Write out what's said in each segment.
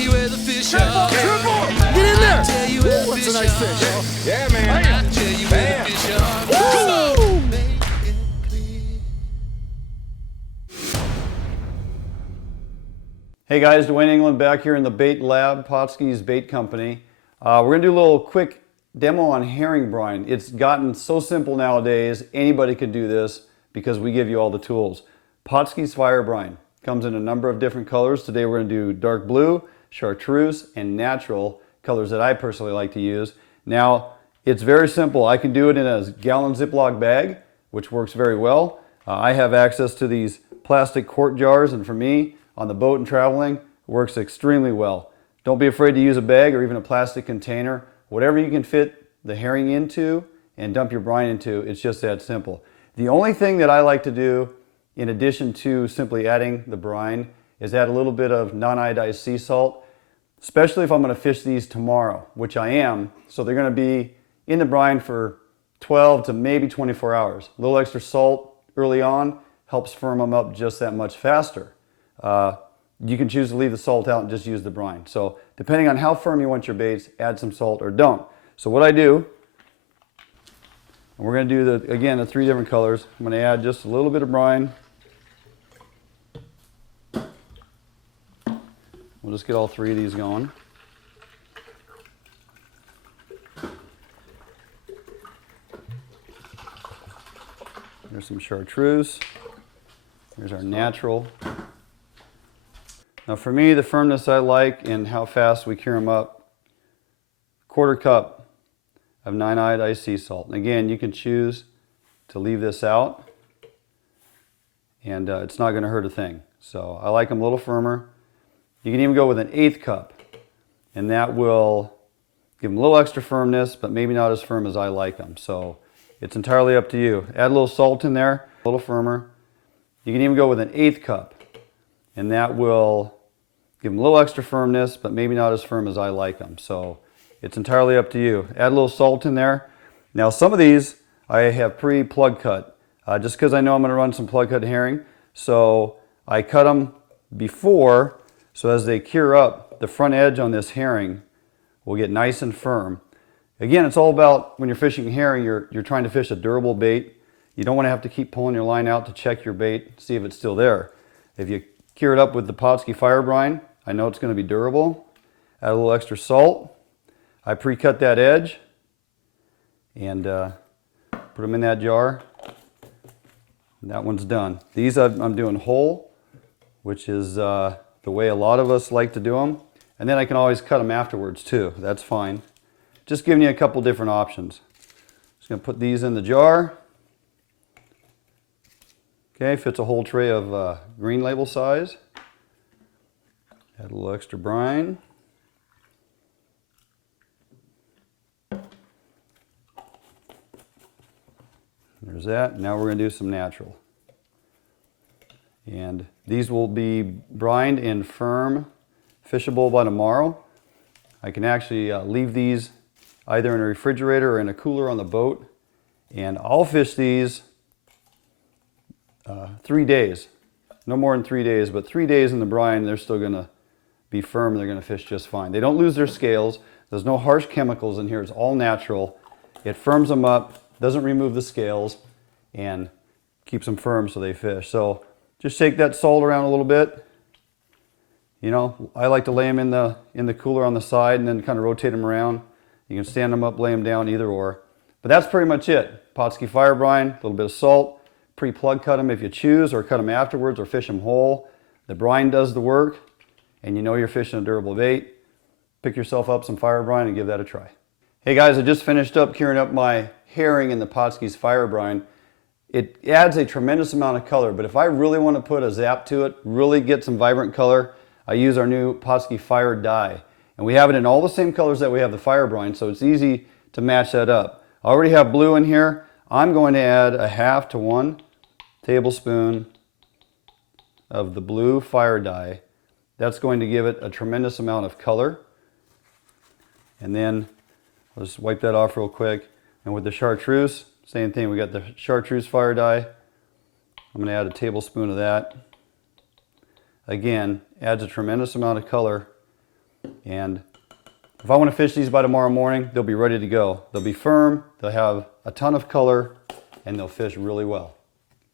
you where the fish are. Triple! Get in there! Tell you where the Ooh, that's fish a nice are. fish. Yeah, man. Tell you where the fish are. Hey guys, Dwayne England back here in the bait lab, Pautzke's Bait Company. We're going to do a little quick demo on herring brine. It's gotten so simple nowadays, anybody can do this because we give you all the tools. Pautzke's Fire Brine comes in a number of different colors. Today we're going to do dark blue, chartreuse, and natural, colors that I personally like to use. Now, it's very simple. I can do it in a gallon Ziploc bag, which works very well. I have access to these plastic quart jars, and for me, on the boat and traveling, it works extremely well. Don't be afraid to use a bag or even a plastic container. Whatever you can fit the herring into and dump your brine into, it's just that simple. The only thing that I like to do, in addition to simply adding the brine, is add a little bit of non-iodized sea salt, especially if I'm going to fish these tomorrow, which I am. So they're going to be in the brine for 12 to maybe 24 hours. A little extra salt early on helps firm them up just that much faster. You can choose to leave the salt out and just use the brine. So depending on how firm you want your baits, add some salt or don't. So what I do, and we're going to do again the 3 different colors. I'm going to add just a little bit of brine. We'll just get all 3 of these going. There's some chartreuse. Here's our natural. Now for me, the firmness I like and how fast we cure them up, 1/4 cup of 9-iodized sea salt. And again, you can choose to leave this out and it's not going to hurt a thing. So I like them a little firmer. You can even go with an 1/8 cup and that will give them a little extra firmness, but maybe not as firm as I like them. So it's entirely up to you. Add a little salt in there, a little firmer. You can even go with an 1/8 cup and that will give them a little extra firmness, but maybe not as firm as I like them. So it's entirely up to you. Add a little salt in there. Now some of these I have pre-plug cut, just because I know I'm going to run some plug cut herring. So I cut them before, so as they cure up, the front edge on this herring will get nice and firm. Again, it's all about when you're fishing herring, you're trying to fish a durable bait. You don't want to have to keep pulling your line out to check your bait, see if it's still there. If you cure it up with the Pautzke Fire Brine, I know it's going to be durable. Add a little extra salt. I pre-cut that edge and put them in that jar. And that one's done. These I'm doing whole, which is the way a lot of us like to do them. And then I can always cut them afterwards too. That's fine. Just giving you a couple different options. Just going to put these in the jar. Okay, fits a whole tray of green label size. Add a little extra brine. There's that. Now we're going to do some natural. And these will be brined and firm, fishable by tomorrow. I can actually leave these either in a refrigerator or in a cooler on the boat. And I'll fish these 3 days. No more than 3 days, but 3 days in the brine, they're still going to be firm. They're going to fish just fine. They don't lose their scales. There's no harsh chemicals in here. It's all natural. It firms them up, doesn't remove the scales, and keeps them firm so they fish. So just shake that salt around a little bit. You know, I like to lay them in the cooler on the side and then kind of rotate them around. You can stand them up, lay them down, either or. But that's pretty much it. Pautzke Fire Brine, a little bit of salt. Pre-plug cut them if you choose, or cut them afterwards, or fish them whole. The brine does the work, and you know you're fishing a durable bait. Pick yourself up some fire brine and give that a try. Hey guys, I just finished up curing up my herring in the Pautzke's Fire Brine. It adds a tremendous amount of color, but if I really want to put a zap to it, really get some vibrant color, I use our new Pautzke Fire Dye. And we have it in all the same colors that we have the Fire Brine, so it's easy to match that up. I already have blue in here. I'm going to add a 1/2 to 1 tablespoon of the blue fire dye. That's going to give it a tremendous amount of color. And then I'll just wipe that off real quick. And with the chartreuse, same thing. We got the chartreuse fire dye. I'm going to add a tablespoon of that. Again, adds a tremendous amount of color. And if I want to fish these by tomorrow morning, they'll be ready to go. They'll be firm, they'll have a ton of color, and they'll fish really well.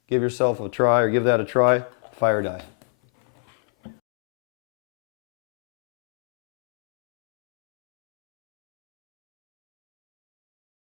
Give yourself a try, or give that a try, fire or die.